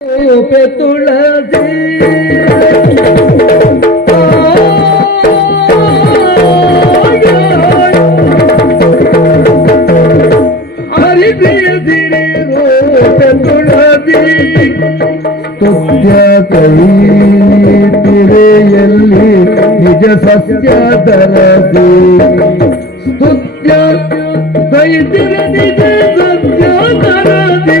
ತುಳಸಿ ಹರಿದಿರೆ ರೂಪೆ ತುಳಸಿ ತುತ್ಯ ಕೈ ತಿರೆಯಲ್ಲಿ ನಿಜ ಸಸ್ಯ ಧರಸಿ ಸ್ತುತ್ಯ ಕೈ ತಿರೆ ನಿಜ ಧರಸಿ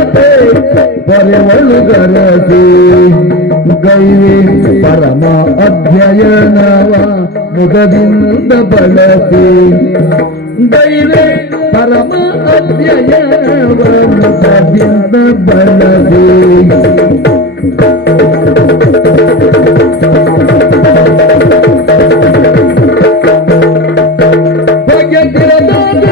ಬರೆವಳುಗರಸಿ ಭಾಗ್ಯ ಸ್ಥಿರದಾತೆ ಬರೆವಳುಗರಸಿ ಗೈವಿ ಪರಮ ಅಧ್ಯಯನವ ಮುದದಿಂದ ಬಳಸಿ ದೈವೇ ಪರಮ ಅಧ್ಯಯನವ ಮುದದಿಂದ ಬಳಸಿ ಭಾಗ್ಯತಿರದಾದ